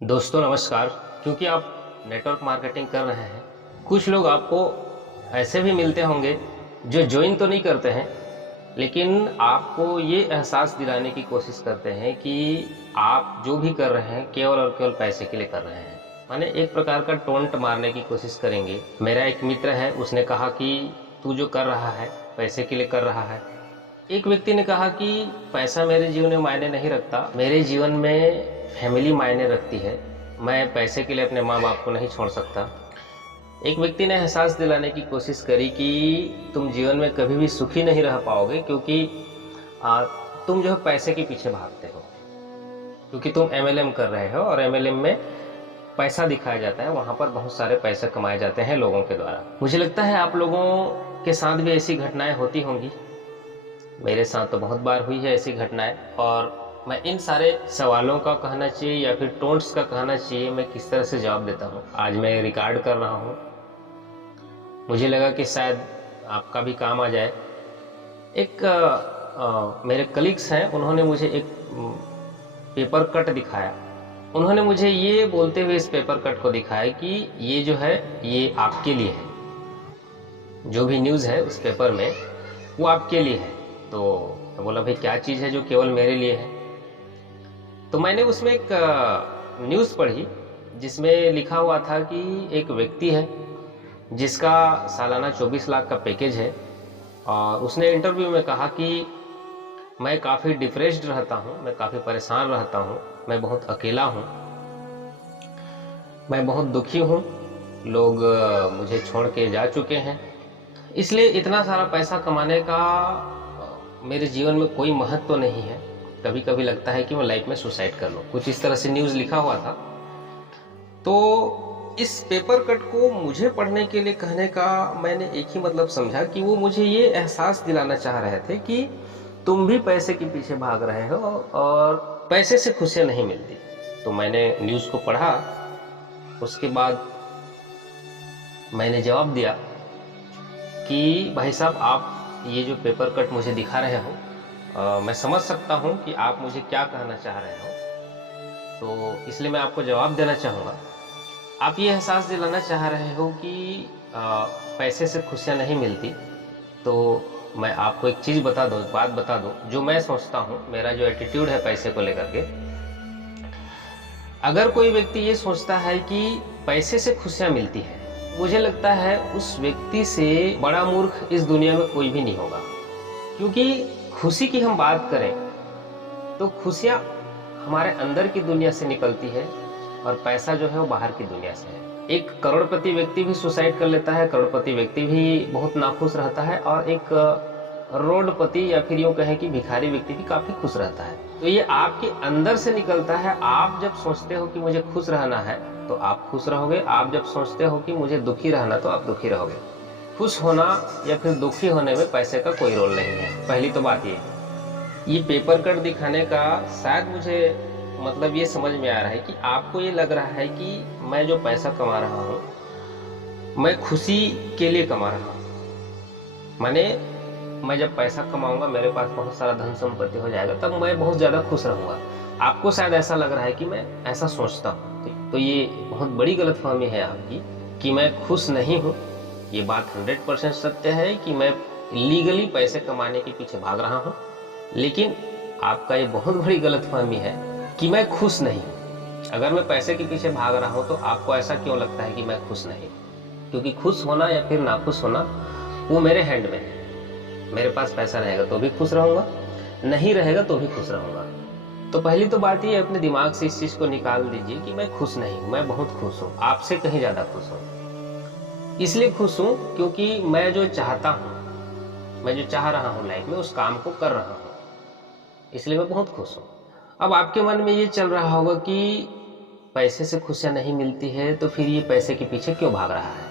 दोस्तों नमस्कार। क्योंकि आप नेटवर्क मार्केटिंग कर रहे हैं, कुछ लोग आपको ऐसे भी मिलते होंगे जो ज्वाइन तो नहीं करते हैं, लेकिन आपको ये एहसास दिलाने की कोशिश करते हैं कि आप जो भी कर रहे हैं केवल और केवल पैसे के लिए कर रहे हैं। माने एक प्रकार का टोंट मारने की कोशिश करेंगे। मेरा एक मित्र है, उसने कहा कि तू जो कर रहा है पैसे के लिए कर रहा है। एक व्यक्ति ने कहा कि पैसा मेरे जीवन में मायने नहीं रखता, मेरे जीवन में फैमिली मायने रखती है, मैं पैसे के लिए अपने माँ बाप को नहीं छोड़ सकता। एक व्यक्ति ने एहसास दिलाने की कोशिश करी कि तुम जीवन में कभी भी सुखी नहीं रह पाओगे, क्योंकि तुम जो है पैसे के पीछे भागते हो, क्योंकि तुम एमएलएम कर रहे हो और एमएलएम में पैसा दिखाया जाता है, वहाँ पर बहुत सारे पैसे कमाए जाते हैं लोगों के द्वारा। मुझे लगता है आप लोगों के साथ भी ऐसी घटनाएं होती होंगी। मेरे साथ तो बहुत बार हुई है ऐसी घटनाएं, और मैं इन सारे सवालों का कहना चाहिए या फिर टोन्ट्स का कहना चाहिए, मैं किस तरह से जवाब देता हूँ। आज मैं रिकॉर्ड कर रहा हूँ, मुझे लगा कि शायद आपका भी काम आ जाए। एक मेरे कलीग्स हैं, उन्होंने मुझे एक पेपर कट दिखाया। उन्होंने मुझे ये बोलते हुए इस पेपर कट को दिखाया कि ये जो है ये आपके लिए है, जो भी न्यूज़ है उस पेपर में वो आपके लिए है। तो मैं बोला भाई क्या चीज़ है जो केवल मेरे लिए है। तो मैंने उसमें एक न्यूज़ पढ़ी जिसमें लिखा हुआ था कि एक व्यक्ति है जिसका सालाना 24 लाख का पैकेज है, और उसने इंटरव्यू में कहा कि मैं काफ़ी डिप्रेस्ड रहता हूँ, मैं काफ़ी परेशान रहता हूँ, मैं बहुत अकेला हूँ, मैं बहुत दुखी हूँ, लोग मुझे छोड़ के जा चुके हैं, इसलिए इतना सारा पैसा कमाने का मेरे जीवन में कोई महत्व तो नहीं है। कभी कभी लगता है कि मैं लाइफ में सुसाइड कर लूँ, कुछ इस तरह से न्यूज़ लिखा हुआ था। तो इस पेपर कट को मुझे पढ़ने के लिए कहने का मैंने एक ही मतलब समझा कि वो मुझे ये एहसास दिलाना चाह रहे थे कि तुम भी पैसे के पीछे भाग रहे हो और पैसे से खुशियाँ नहीं मिलती। तो मैंने न्यूज़ को पढ़ा, उसके बाद मैंने जवाब दिया कि भाई साहब आप ये जो पेपर कट मुझे दिखा रहे हो, मैं समझ सकता हूँ कि आप मुझे क्या कहना चाह रहे हो, तो इसलिए मैं आपको जवाब देना चाहूँगा। आप ये एहसास दिलाना चाह रहे हो कि पैसे से खुशियाँ नहीं मिलती, तो मैं आपको एक चीज़ बता दूँ, एक बात बता दूँ जो मैं सोचता हूँ, मेरा जो एटीट्यूड है पैसे को लेकर के। अगर कोई व्यक्ति ये सोचता है कि पैसे से खुशियाँ मिलती है, मुझे लगता है उस व्यक्ति से बड़ा मूर्ख इस दुनिया में कोई भी नहीं होगा। क्योंकि खुशी की हम बात करें तो खुशियाँ हमारे अंदर की दुनिया से निकलती है और पैसा जो है वो बाहर की दुनिया से है। एक करोड़पति व्यक्ति भी सुसाइड कर लेता है, करोड़पति व्यक्ति भी बहुत नाखुश रहता है, और एक रोडपति या फिर यूँ कहें कि भिखारी व्यक्ति भी काफ़ी खुश रहता है। तो ये आपके अंदर से निकलता है। आप जब सोचते हो कि मुझे खुश रहना है तो आप खुश रहोगे, आप जब सोचते हो कि मुझे दुखी रहना तो आप दुखी रहोगे। खुश होना या फिर दुखी होने में पैसे का कोई रोल नहीं है। पहली तो बात ये पेपर कट दिखाने का शायद मुझे मतलब ये समझ में आ रहा है कि आपको ये लग रहा है कि मैं जो पैसा कमा रहा हूँ मैं खुशी के लिए कमा रहा हूँ। माने मैं जब पैसा कमाऊंगा, मेरे पास बहुत सारा धन संपत्ति हो जाएगा, तब मैं बहुत ज़्यादा खुश रहूँगा। आपको शायद ऐसा लग रहा है कि मैं ऐसा सोचता हूँ, तो ये बहुत बड़ी गलतफहमी है आपकी कि मैं खुश नहीं हूँ। ये बात 100% सत्य है कि मैं लीगली पैसे कमाने के पीछे भाग रहा हूँ, लेकिन आपका ये बहुत बड़ी गलतफहमी है कि मैं खुश नहीं हूँ। अगर मैं पैसे के पीछे भाग रहा हूँ तो आपको ऐसा क्यों लगता है कि मैं खुश नहीं? क्योंकि खुश होना या फिर नाखुश होना वो मेरे हैंड में है। मेरे पास पैसा रहेगा तो भी खुश रहूँगा, नहीं रहेगा तो भी खुश रहूँगा। तो पहली तो बात ये, अपने दिमाग से इस चीज़ को निकाल दीजिए कि मैं खुश नहीं हूँ, मैं बहुत खुश हूँ, आपसे कहीं ज़्यादा खुश हूँ। इसलिए खुश हूँ क्योंकि मैं जो चाहता हूँ, मैं जो चाह रहा हूँ लाइफ में, उस काम को कर रहा हूँ, इसलिए मैं बहुत खुश हूँ। अब आपके मन में ये चल रहा होगा कि पैसे से खुशियाँ नहीं मिलती है तो फिर ये पैसे के पीछे क्यों भाग रहा है।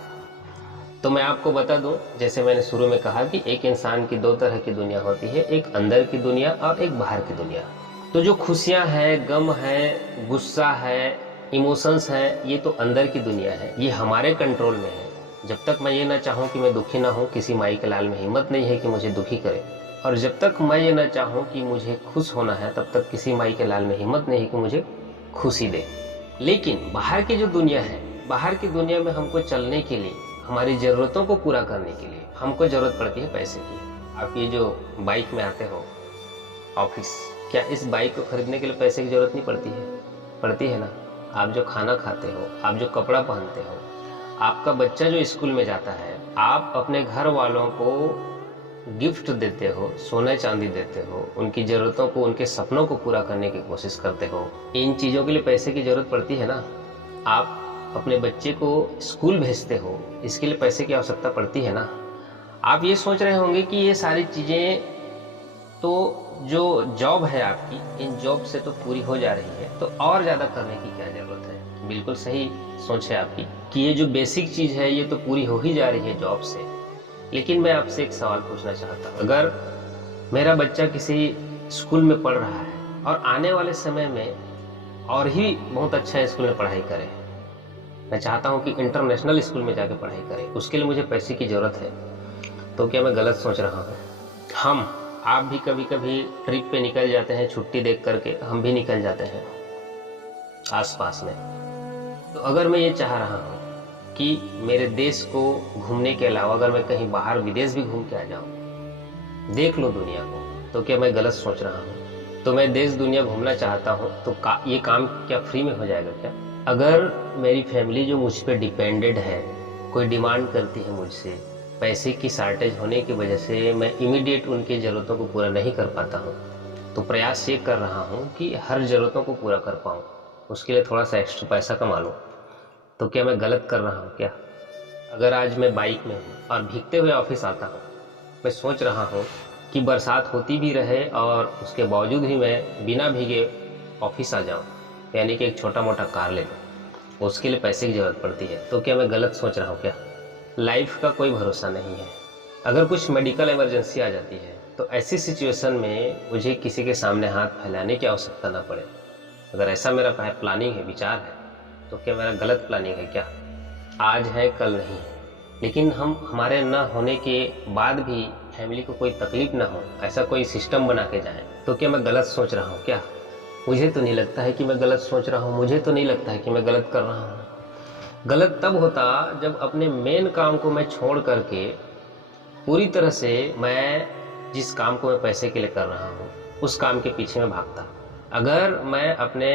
तो मैं आपको बता दूं, जैसे मैंने शुरू में कहा कि एक इंसान की दो तरह की दुनिया होती है, एक अंदर की दुनिया और एक बाहर की दुनिया। तो जो खुशियां हैं, गम है, गुस्सा है, इमोशंस हैं, ये तो अंदर की दुनिया है, ये हमारे कंट्रोल में है। जब तक मैं ये ना चाहूँ कि मैं दुखी ना हूँ, किसी माई के लाल में हिम्मत नहीं है कि मुझे दुखी करे। और जब तक मैं ये ना चाहूँ कि मुझे खुश होना है, तब तक किसी माई के लाल में हिम्मत नहीं है कि मुझे खुशी दे। लेकिन बाहर की जो दुनिया है, बाहर की दुनिया में हमको चलने के लिए, हमारी ज़रूरतों को पूरा करने के लिए हमको ज़रूरत पड़ती है पैसे की। आप ये जो बाइक में आते हो ऑफिस, क्या इस बाइक को खरीदने के लिए पैसे की ज़रूरत नहीं पड़ती है? पड़ती है ना। आप जो खाना खाते हो, आप जो कपड़ा पहनते हो, आपका बच्चा जो स्कूल में जाता है, आप अपने घर वालों को गिफ्ट देते हो, सोने चांदी देते हो, उनकी ज़रूरतों को, उनके सपनों को पूरा करने की कोशिश करते हो। इन चीज़ों के लिए पैसे की ज़रूरत पड़ती है ना। आप अपने बच्चे को स्कूल भेजते हो, इसके लिए पैसे की आवश्यकता पड़ती है ना। आप ये सोच रहे होंगे कि ये सारी चीज़ें तो जो जॉब है आपकी, इन जॉब से तो पूरी हो जा रही है, तो और ज़्यादा करने की क्या ज़रूरत है। बिल्कुल सही सोच है आपकी कि ये जो बेसिक चीज़ है ये तो पूरी हो ही जा रही है जॉब से। लेकिन मैं आपसे एक सवाल पूछना चाहता हूँ, अगर मेरा बच्चा किसी स्कूल में पढ़ रहा है और आने वाले समय में और ही बहुत अच्छा स्कूल में पढ़ाई करे, मैं चाहता हूँ कि इंटरनेशनल स्कूल में जाके पढ़ाई करे, उसके लिए मुझे पैसे की ज़रूरत है, तो क्या मैं गलत सोच रहा हूँ? आप भी कभी कभी ट्रिप पे निकल जाते हैं, छुट्टी देख करके हम भी निकल जाते हैं आसपास में। तो अगर मैं ये चाह रहा हूँ कि मेरे देश को घूमने के अलावा अगर मैं कहीं बाहर विदेश भी घूम के आ जाऊँ, देख लो दुनिया को, तो क्या मैं गलत सोच रहा हूँ? तो मैं देश दुनिया घूमना चाहता हूँ, तो ये काम क्या फ्री में हो जाएगा क्या? अगर मेरी फैमिली जो मुझ पर डिपेंडेड है, कोई डिमांड करती है मुझसे, पैसे की शॉर्टेज होने की वजह से मैं इमीडिएट उनकी ज़रूरतों को पूरा नहीं कर पाता हूँ, तो प्रयास ये कर रहा हूँ कि हर ज़रूरतों को पूरा कर पाऊँ, उसके लिए थोड़ा सा एक्स्ट्रा पैसा कमा लूँ, तो क्या मैं गलत कर रहा हूँ क्या? अगर आज मैं बाइक में हूँ और भीगते हुए ऑफिस आता हूँ, मैं सोच रहा हूँ कि बरसात होती भी रहे और उसके बावजूद भी मैं बिना भीगे ऑफिस आ जाऊँ, यानी कि एक छोटा मोटा कार ले लूँ, उसके लिए पैसे की ज़रूरत पड़ती है, तो क्या मैं गलत सोच रहा हूँ क्या? लाइफ का कोई भरोसा नहीं है। अगर कुछ मेडिकल इमरजेंसी आ जाती है तो ऐसी सिचुएशन में मुझे किसी के सामने हाथ फैलाने की आवश्यकता ना पड़े। अगर ऐसा मेरा प्लानिंग है, विचार है, तो क्या मेरा गलत प्लानिंग है क्या? आज है कल नहीं है, लेकिन हम हमारे न होने के बाद भी फैमिली को कोई तकलीफ ना हो, ऐसा कोई सिस्टम बना के जाए, तो क्या मैं गलत सोच रहा हूँ क्या? मुझे तो नहीं लगता है कि मैं गलत सोच रहा हूँ, मुझे तो नहीं लगता है कि मैं गलत कर रहा हूँ। गलत तब होता जब अपने मेन काम को मैं छोड़ करके पूरी तरह से मैं जिस काम को मैं पैसे के लिए कर रहा हूँ उस काम के पीछे मैं भागता। अगर मैं अपने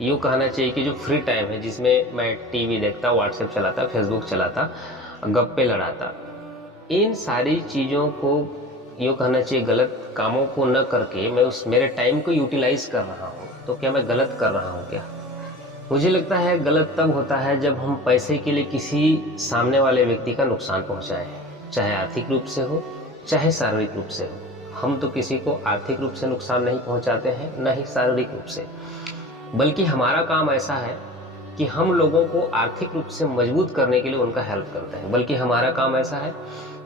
यूँ कहना चाहिए कि जो फ्री टाइम है जिसमें मैं टीवी देखता, व्हाट्सएप चलाता, फेसबुक चलाता, गप्पे लड़ाता, इन सारी चीज़ों को यूँ कहना चाहिए गलत कामों को न करके मैं उस मेरे टाइम को यूटिलाइज कर रहा हूँ, तो क्या मैं गलत कर रहा हूँ क्या? मुझे लगता है गलत तब होता है जब हम पैसे के लिए किसी सामने वाले व्यक्ति का नुकसान पहुंचाएं, चाहे आर्थिक रूप से हो चाहे शारीरिक रूप से हो। हम तो किसी को आर्थिक रूप से नुकसान नहीं पहुंचाते हैं, न ही शारीरिक रूप से, बल्कि हमारा काम ऐसा है कि हम लोगों को आर्थिक रूप से मजबूत करने के लिए उनका हेल्प करते हैं। बल्कि हमारा काम ऐसा है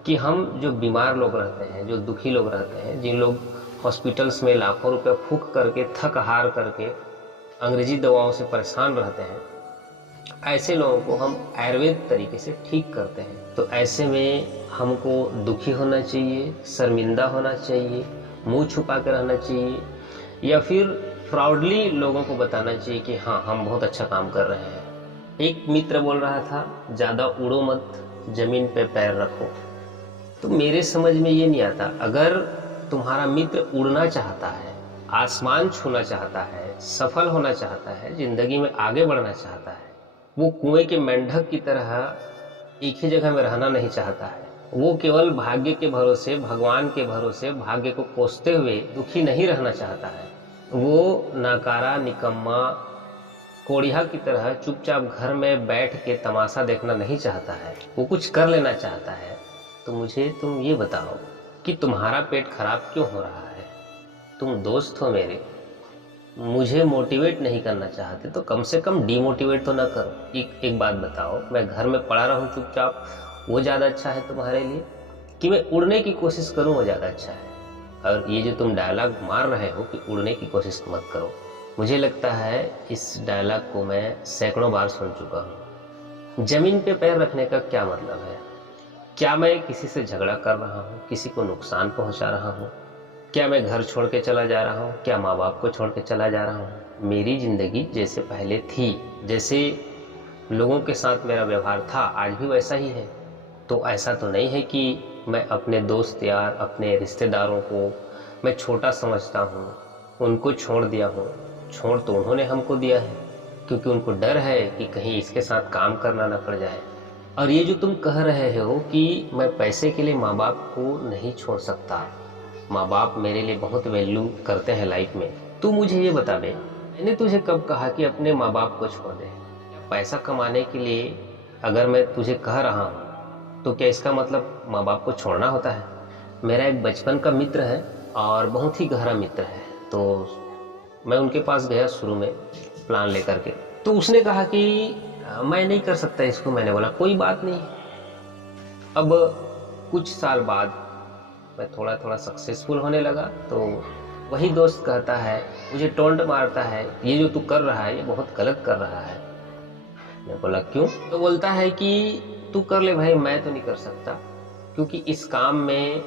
कि हम जो बीमार लोग रहते हैं, जो दुखी लोग रहते हैं, जिन लोग हॉस्पिटल्स में लाखों रुपये फूंक करके, थक हार करके अंग्रेजी दवाओं से परेशान रहते हैं, ऐसे लोगों को हम आयुर्वेद तरीके से ठीक करते हैं। तो ऐसे में हमको दुखी होना चाहिए, शर्मिंदा होना चाहिए, मुंह छुपा कर रहना चाहिए, या फिर प्राउडली लोगों को बताना चाहिए कि हाँ हम बहुत अच्छा काम कर रहे हैं। एक मित्र बोल रहा था, ज़्यादा उड़ो मत, ज़मीन पे पैर रखो। तो मेरे समझ में ये नहीं आता, अगर तुम्हारा मित्र उड़ना चाहता है, आसमान छूना चाहता है, सफल होना चाहता है, जिंदगी में आगे बढ़ना चाहता है, वो कुएं के मेंढक की तरह एक ही जगह में रहना नहीं चाहता है, वो केवल भाग्य के भरोसे, भगवान के भरोसे भाग्य को कोसते हुए दुखी नहीं रहना चाहता है, वो नाकारा, निकम्मा, कोढ़िया की तरह चुपचाप घर में बैठ के तमाशा देखना नहीं चाहता है, वो कुछ कर लेना चाहता है, तो मुझे तुम ये बताओ कि तुम्हारा पेट खराब क्यों हो रहा है? तुम दोस्त हो मेरे, मुझे मोटिवेट नहीं करना चाहते तो कम से कम डीमोटिवेट तो ना करो। एक बात बताओ, मैं घर में पड़ा रहूं चुपचाप, वो ज़्यादा अच्छा है तुम्हारे लिए, कि मैं उड़ने की कोशिश करूं वो ज़्यादा अच्छा है? और ये जो तुम डायलॉग मार रहे हो कि उड़ने की कोशिश मत करो, मुझे लगता है इस डायलॉग को मैं सैकड़ों बार सुन चुका हूँ। ज़मीन पे पैर रखने का क्या मतलब है? क्या मैं किसी से झगड़ा कर रहा हूँ, किसी को नुकसान पहुँचा रहा हूँ? क्या मैं घर छोड़ के चला जा रहा हूँ? क्या माँ बाप को छोड़ के चला जा रहा हूँ? मेरी ज़िंदगी जैसे पहले थी, जैसे लोगों के साथ मेरा व्यवहार था, आज भी वैसा ही है। तो ऐसा तो नहीं है कि मैं अपने दोस्त यार, अपने रिश्तेदारों को मैं छोटा समझता हूँ, उनको छोड़ दिया हूँ। छोड़ तो उन्होंने हमको दिया है, क्योंकि उनको डर है कि कहीं इसके साथ काम करना ना पड़ जाए। और ये जो तुम कह रहे हो कि मैं पैसे के लिए माँ बाप को नहीं छोड़ सकता, माँ बाप मेरे लिए बहुत वैल्यू करते हैं लाइफ में, तू मुझे ये बता दे, मैंने तुझे कब कहा कि अपने माँ बाप को छोड़ दे? पैसा कमाने के लिए अगर मैं तुझे कह रहा हूँ तो क्या इसका मतलब माँ बाप को छोड़ना होता है? मेरा एक बचपन का मित्र है और बहुत ही गहरा मित्र है, तो मैं उनके पास गया शुरू में प्लान लेकर के, तो उसने कहा कि मैं नहीं कर सकता इसको। मैंने बोला कोई बात नहीं। अब कुछ साल बाद मैं थोड़ा थोड़ा सक्सेसफुल होने लगा, तो वही दोस्त कहता है, मुझे टोंट मारता है, ये जो तू कर रहा है ये बहुत गलत कर रहा है। मैं बोला क्यों? तो बोलता है कि तू कर ले भाई, मैं तो नहीं कर सकता, क्योंकि इस काम में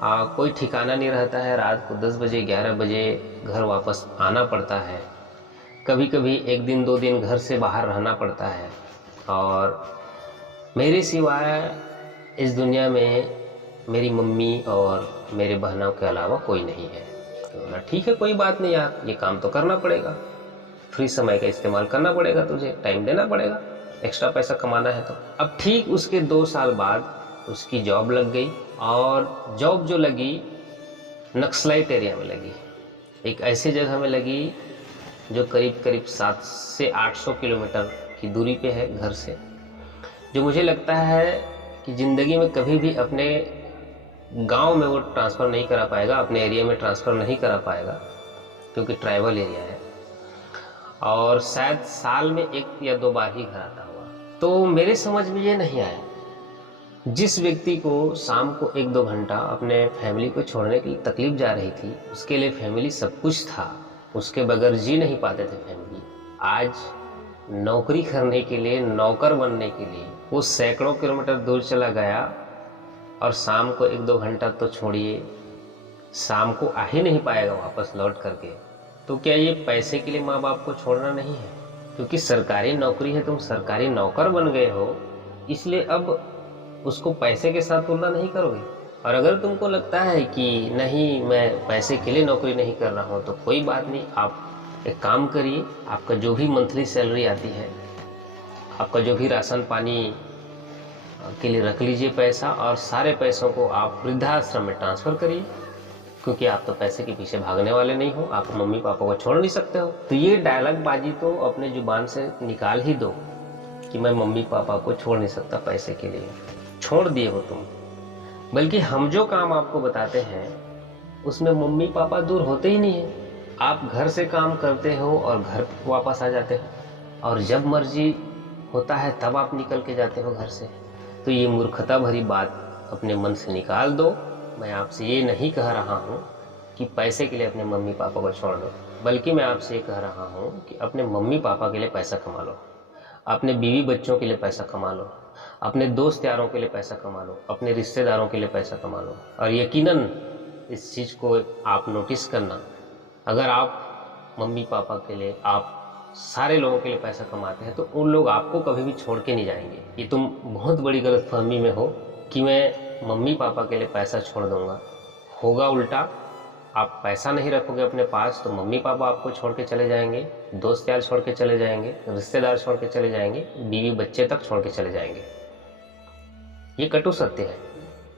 कोई ठिकाना नहीं रहता है। रात को 10 बजे 11 बजे घर वापस आना पड़ता है, कभी कभी एक दिन 2 दिन घर से बाहर रहना पड़ता है, और मेरे सिवाय इस दुनिया में मेरी मम्मी और मेरे बहनों के अलावा कोई नहीं है। तो बोला ठीक है कोई बात नहीं यार, ये काम तो करना पड़ेगा, फ्री समय का इस्तेमाल करना पड़ेगा, तुझे टाइम देना पड़ेगा, एक्स्ट्रा पैसा कमाना है तो। अब ठीक उसके 2 साल बाद उसकी जॉब लग गई, और जॉब जो लगी नक्सलाइट एरिया में लगी, एक ऐसी जगह में लगी जो करीब करीब 700 से 800 किलोमीटर की दूरी पे है घर से, जो मुझे लगता है कि ज़िंदगी में कभी भी अपने गांव में वो ट्रांसफ़र नहीं करा पाएगा, अपने एरिया में ट्रांसफ़र नहीं करा पाएगा, क्योंकि ट्राइबल एरिया है, और शायद साल में 1 या 2 बार ही घर आता हुआ। तो मेरे समझ में ये नहीं आया, जिस व्यक्ति को शाम को 1-2 घंटा अपने फैमिली को छोड़ने के लिए तकलीफ जा रही थी, उसके लिए फैमिली सब कुछ था, उसके बगैर जी नहीं पाते थे फैमिली, आज नौकरी करने के लिए, नौकर बनने के लिए वो सैकड़ों किलोमीटर दूर चला गया, और शाम को 1-2 घंटा तो छोड़िए, शाम को आ ही नहीं पाएगा वापस लौट करके। तो क्या ये पैसे के लिए माँ बाप को छोड़ना नहीं है? क्योंकि सरकारी नौकरी है, तुम सरकारी नौकर बन गए हो, इसलिए अब उसको पैसे के साथ तुलना नहीं करोगे। और अगर तुमको लगता है कि नहीं मैं पैसे के लिए नौकरी नहीं कर रहा हूँ, तो कोई बात नहीं, आप एक काम करिए, आपका जो भी मंथली सैलरी आती है, आपका जो भी राशन पानी के लिए रख लीजिए पैसा, और सारे पैसों को आप वृद्धाश्रम में ट्रांसफ़र करिए, क्योंकि आप तो पैसे के पीछे भागने वाले नहीं हो, आप मम्मी पापा को छोड़ नहीं सकते हो। तो ये डायलॉग बाजी तो अपने ज़ुबान से निकाल ही दो कि मैं मम्मी पापा को छोड़ नहीं सकता पैसे के लिए। छोड़ दिए हो तुम, बल्कि हम जो काम आपको बताते हैं उसमें मम्मी पापा दूर होते ही नहीं है। आप घर से काम करते हो और घर वापस आ जाते हो, और जब मर्जी होता है तब आप निकल के जाते हो घर से। तो ये मूर्खता भरी बात अपने मन से निकाल दो। मैं आपसे ये नहीं कह रहा हूँ कि पैसे के लिए अपने मम्मी पापा को छोड़ दो, बल्कि मैं आपसे ये कह रहा हूँ कि अपने मम्मी पापा के लिए पैसा कमा लो, अपने बीवी बच्चों के लिए पैसा कमा लो, अपने दोस्त यारों के लिए पैसा कमा लो, अपने रिश्तेदारों के लिए पैसा कमा लो। और यकीनन इस चीज़ को आप नोटिस करना, अगर आप मम्मी पापा के लिए, आप सारे लोगों के लिए पैसा कमाते हैं, तो उन लोग आपको कभी भी छोड़ के नहीं जाएंगे। ये तुम बहुत बड़ी गलतफहमी में हो कि मैं मम्मी पापा के लिए पैसा छोड़ दूंगा। होगा उल्टा, आप पैसा नहीं रखोगे अपने पास तो मम्मी पापा आपको छोड़ के चले जाएंगे, दोस्त यार छोड़ के चले जाएंगे, रिश्तेदार छोड़ के चले जाएंगे, बीवी बच्चे तक छोड़ के चले जाएंगे। ये कटु सत्य है।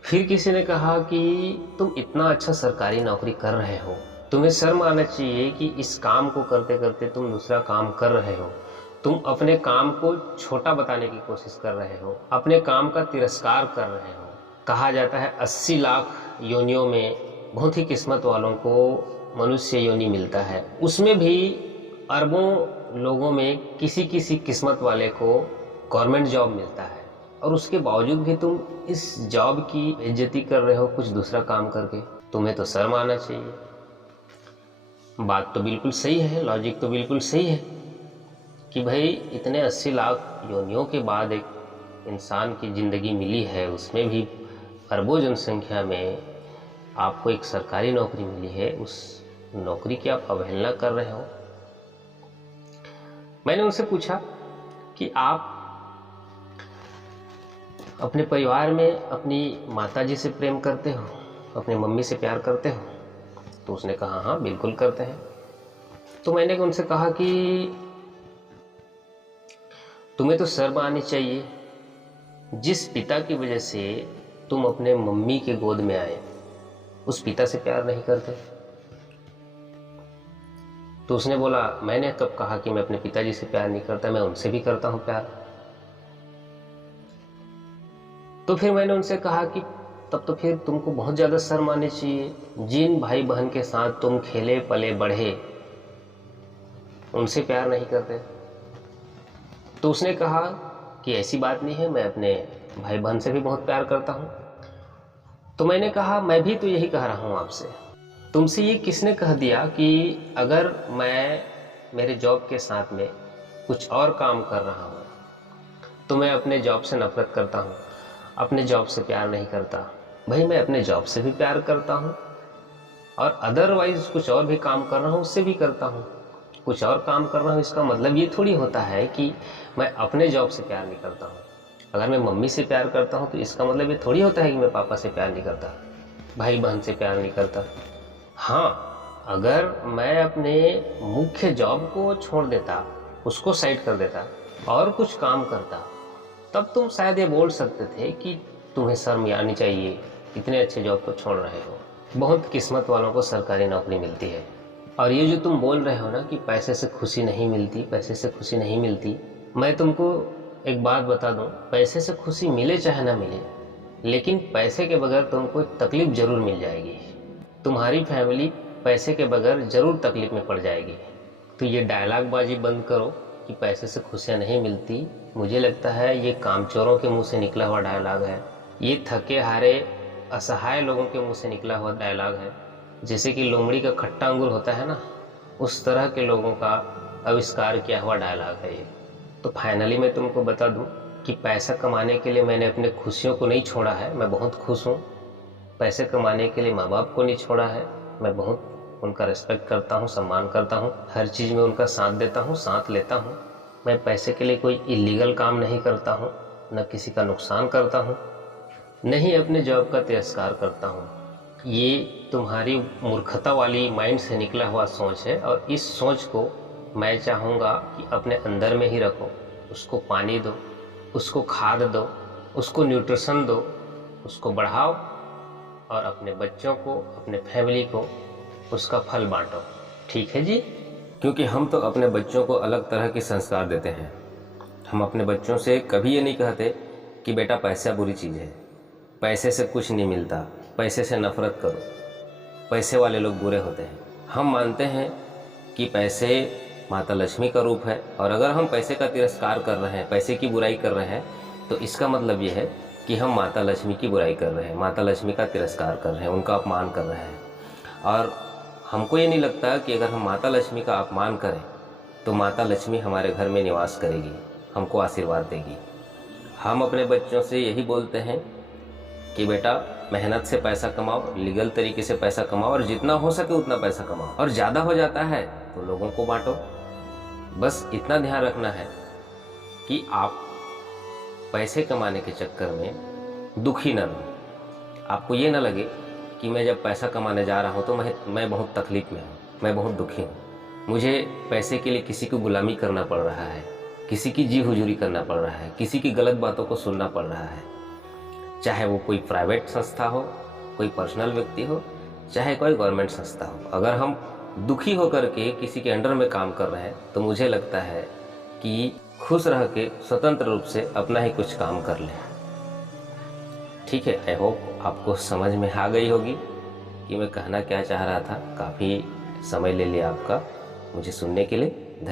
फिर किसी ने कहा कि तुम इतना अच्छा सरकारी नौकरी कर रहे हो, तुम्हें शर्म आना चाहिए कि इस काम को करते करते तुम दूसरा काम कर रहे हो। तुम अपने काम को छोटा बताने की कोशिश कर रहे हो, अपने काम का तिरस्कार कर रहे हो। कहा जाता है 80 लाख योनियों में बहुत ही किस्मत वालों को मनुष्य योनि मिलता है, उसमें भी अरबों लोगों में किसी किसी किस्मत वाले को गवर्नमेंट जॉब मिलता है, और उसके बावजूद भी तुम इस जॉब की इज्जती कर रहे हो कुछ दूसरा काम करके। तुम्हें तो शर्म आना चाहिए। बात तो बिल्कुल सही है, लॉजिक तो बिल्कुल सही है कि भाई इतने 80 लाख योनियों के बाद एक इंसान की ज़िंदगी मिली है, उसमें भी अरबों जनसंख्या में आपको एक सरकारी नौकरी मिली है, उस नौकरी की आप अवहेलना कर रहे हो। मैंने उनसे पूछा कि आप अपने परिवार में अपनी माताजी से प्रेम करते हो, अपनी मम्मी से प्यार करते हो? तो उसने कहा हाँ बिल्कुल करते हैं। तो मैंने उनसे कहा कि तुम्हें तो शर्म आनी चाहिए, जिस पिता की वजह से तुम अपने मम्मी के गोद में आए उस पिता से प्यार नहीं करते। तो उसने बोला मैंने कब कहा कि मैं अपने पिताजी से प्यार नहीं करता, मैं उनसे भी करता हूं प्यार। तो फिर मैंने उनसे कहा कि तब तो फिर तुमको बहुत ज़्यादा शर्म आनी चाहिए, जिन भाई बहन के साथ तुम खेले पले बढ़े उनसे प्यार नहीं करते। तो उसने कहा कि ऐसी बात नहीं है, मैं अपने भाई बहन से भी बहुत प्यार करता हूँ। तो मैंने कहा मैं भी तो यही कह रहा हूँ आपसे, तुमसे ये किसने कह दिया कि अगर मैं मेरे जॉब के साथ में कुछ और काम कर रहा हूँ तो मैं अपने जॉब से नफरत करता हूँ, अपने जॉब से प्यार नहीं करता? भाई मैं अपने जॉब से भी प्यार करता हूँ और अदरवाइज कुछ और भी काम कर रहा हूँ उससे भी करता हूँ। कुछ और काम कर रहा हूँ इसका मतलब ये थोड़ी होता है कि मैं अपने जॉब से प्यार नहीं करता हूँ। अगर मैं मम्मी से प्यार करता हूँ तो इसका मतलब ये थोड़ी होता है कि मैं पापा से प्यार नहीं करता, भाई बहन से प्यार नहीं करता। हाँ, अगर मैं अपने मुख्य जॉब को छोड़ देता, उसको साइड कर देता और कुछ काम करता, तब तुम शायद ये बोल सकते थे कि तुम्हें शर्म आनी चाहिए, इतने अच्छे जॉब को छोड़ रहे हो। बहुत किस्मत वालों को सरकारी नौकरी मिलती है। और ये जो तुम बोल रहे हो ना कि पैसे से खुशी नहीं मिलती, पैसे से खुशी नहीं मिलती, मैं तुमको एक बात बता दूं, पैसे से खुशी मिले चाहे ना मिले, लेकिन पैसे के बगैर तुमको तकलीफ जरूर मिल जाएगी। तुम्हारी फैमिली पैसे के बगैर जरूर तकलीफ में पड़ जाएगी। तो ये डायलॉग बाजी बंद करो कि पैसे से खुशियाँ नहीं मिलती। मुझे लगता है ये कामचोरों के मुंह से निकला हुआ डायलॉग है, ये थके हारे असहाय लोगों के मुंह से निकला हुआ डायलॉग है। जैसे कि लोमड़ी का खट्टा अंगूर होता है ना, उस तरह के लोगों का आविष्कार किया हुआ डायलॉग है ये। तो फाइनली मैं तुमको बता दूं कि पैसा कमाने के लिए मैंने अपने खुशियों को नहीं छोड़ा है, मैं बहुत खुश हूँ। पैसे कमाने के लिए माँ बाप को नहीं छोड़ा है, मैं बहुत उनका रिस्पेक्ट करता हूँ, सम्मान करता हूँ, हर चीज़ में उनका साथ देता हूँ, साथ लेता हूँ। मैं पैसे के लिए कोई इलीगल काम नहीं करता हूँ, न किसी का नुकसान करता हूँ, नहीं अपने जॉब का तिरस्कार करता हूँ। ये तुम्हारी मूर्खता वाली माइंड से निकला हुआ सोच है और इस सोच को मैं चाहूँगा कि अपने अंदर में ही रखो। उसको पानी दो, उसको खाद दो, उसको न्यूट्रिशन दो, उसको बढ़ाओ और अपने बच्चों को, अपने फैमिली को उसका फल बांटो। ठीक है जी? क्योंकि हम तो अपने बच्चों को अलग तरह के संस्कार देते हैं। हम अपने बच्चों से कभी ये नहीं कहते कि बेटा पैसा बुरी चीज़ है, पैसे से कुछ नहीं मिलता, पैसे से नफरत करो, पैसे वाले लोग बुरे होते हैं। हम मानते हैं कि पैसे माता लक्ष्मी का रूप है और अगर हम पैसे का तिरस्कार कर रहे हैं, पैसे की बुराई कर रहे हैं, तो इसका मतलब ये है कि हम माता लक्ष्मी की बुराई कर रहे हैं, माता लक्ष्मी का तिरस्कार कर रहे हैं, उनका अपमान कर रहे हैं। और हमको ये नहीं लगता कि अगर हम माता लक्ष्मी का अपमान करें तो माता लक्ष्मी हमारे घर में निवास करेगी, हमको आशीर्वाद देगी। हम अपने बच्चों से यही बोलते हैं कि बेटा मेहनत से पैसा कमाओ, लीगल तरीके से पैसा कमाओ और जितना हो सके उतना पैसा कमाओ, और ज़्यादा हो जाता है तो लोगों को बांटो। बस इतना ध्यान रखना है कि आप पैसे कमाने के चक्कर में दुखी न रहो। आपको ये ना लगे कि मैं जब पैसा कमाने जा रहा हूँ तो मैं बहुत तकलीफ़ में हूँ, मैं बहुत दुखी हूँ, मुझे पैसे के लिए किसी को गुलामी करना पड़ रहा है, किसी की जी हुजूरी करना पड़ रहा है, किसी की गलत बातों को सुनना पड़ रहा है। चाहे वो कोई प्राइवेट संस्था हो, कोई पर्सनल व्यक्ति हो, चाहे कोई गवर्नमेंट संस्था हो, अगर हम दुखी होकर के किसी के अंडर में काम कर रहे हैं तो मुझे लगता है कि खुश रह के स्वतंत्र रूप से अपना ही कुछ काम कर लें। ठीक है, आई होप आपको समझ में आ गई होगी कि मैं कहना क्या चाह रहा था। काफ़ी समय ले लिया आपका मुझे सुनने के लिए।